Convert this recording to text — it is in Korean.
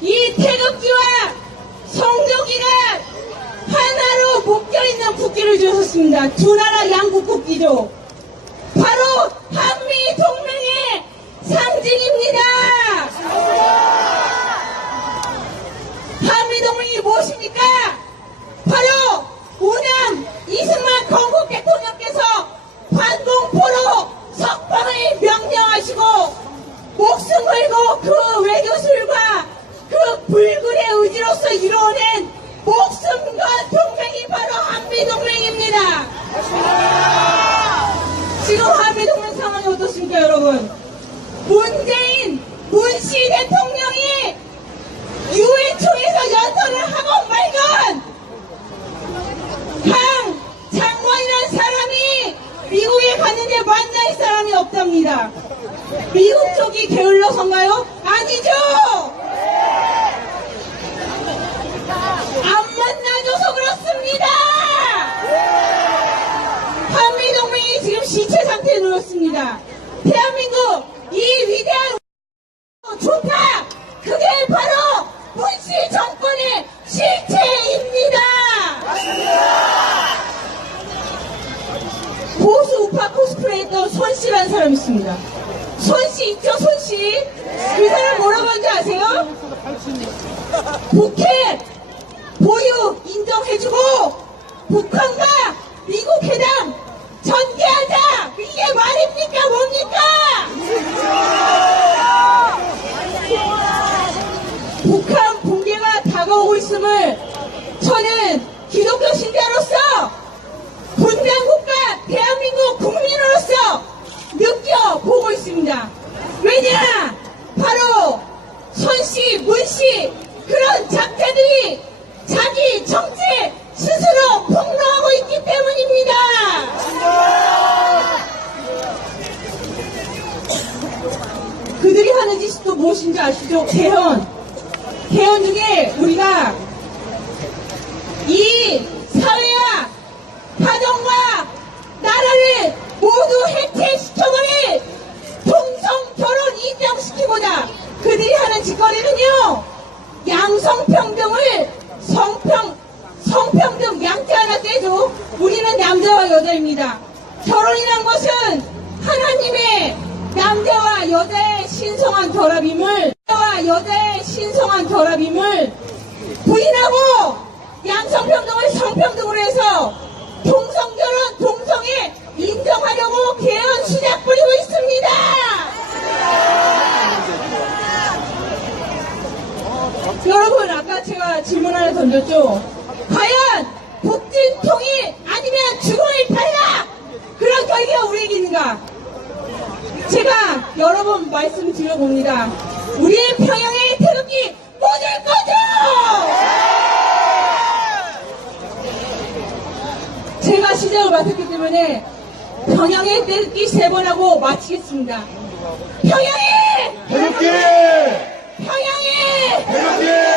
이 태극기와 성조기가 하나로 묶여있는 국기를 주셨습니다. 두 나라 양국 국기죠. 바로 한미 동맹의 상징입니다. 한미 동맹이 무엇입니까? 바로 우남 이승만 건국 대통령께서 관공포로 석방을 명령하시고 목숨 걸고 그 외교술과 그 불굴의 의지로서 이루어낸 목숨과 동맹이 바로 한미동맹입니다. 지금 한미동맹 상황이 어떻습니까 여러분? 문재인 문씨 대통령이 유엔 총에서 연설을 하건 말건 강 장관이라는 사람이 미국에 갔는데 만날 사람이 없답니다. 미국 쪽이 게을러서인가요? 아니죠! 안 만나줘서 그렇습니다! 한미동맹이 지금 시체 상태에 놓였습니다. 대한민국 이 위대한 좋다! 그게 바로 문씨 정권의 실체입니다! 보수 우파 코스프레 했던 손씨라는 사람이 있습니다. 손씨 있죠, 손씨? 그 사람 뭐라고 하는지 아세요? 북핵 보유 인정해주고 북한과 미국 회담 전개하자! 이게 말입니까, 뭡니까? 북한 붕괴가 다가오고 있음을 저는 기독교 신자로서 분단국가 대한민국 국민으로서 느껴보고 있습니다. 왜냐? 바로 손씨, 문씨 그런 작자들이 자기 정체 스스로 폭로하고 있기 때문입니다. 그들이 하는 짓이 또 무엇인지 아시죠? 개헌. 개헌 중에 우리가 이 사회와 가정과 나라를 모두 해체시켜버릴 동성 결혼 인정시키고자 그들이 하는 짓거리는요 양성평등을 성평 성평등 양자 하나 떼죠 우리는 남자와 여자입니다 결혼이란 것은 하나님의 남자와 여자의 신성한 결합임을 남자와 여자의 신성한 결합임을 부인하고 양성평등을 성평등으로 해서 동성결혼 동성애 인정하려고 개헌 수작 부리고 있습니다. 여러분 아까 제가 질문 하나 던졌죠. 과연 북진 통일 아니면 주거일 탈락 그런 결기가 우리에게 있는가? 제가 여러 번 말씀드려봅니다. 우리의 평양의 태극기 꽂을 거죠! 제가 시작을 맡았기 때문에 평양의 태극기 세 번 하고 마치겠습니다. 평양의! 태극기! 평양의! 태극기!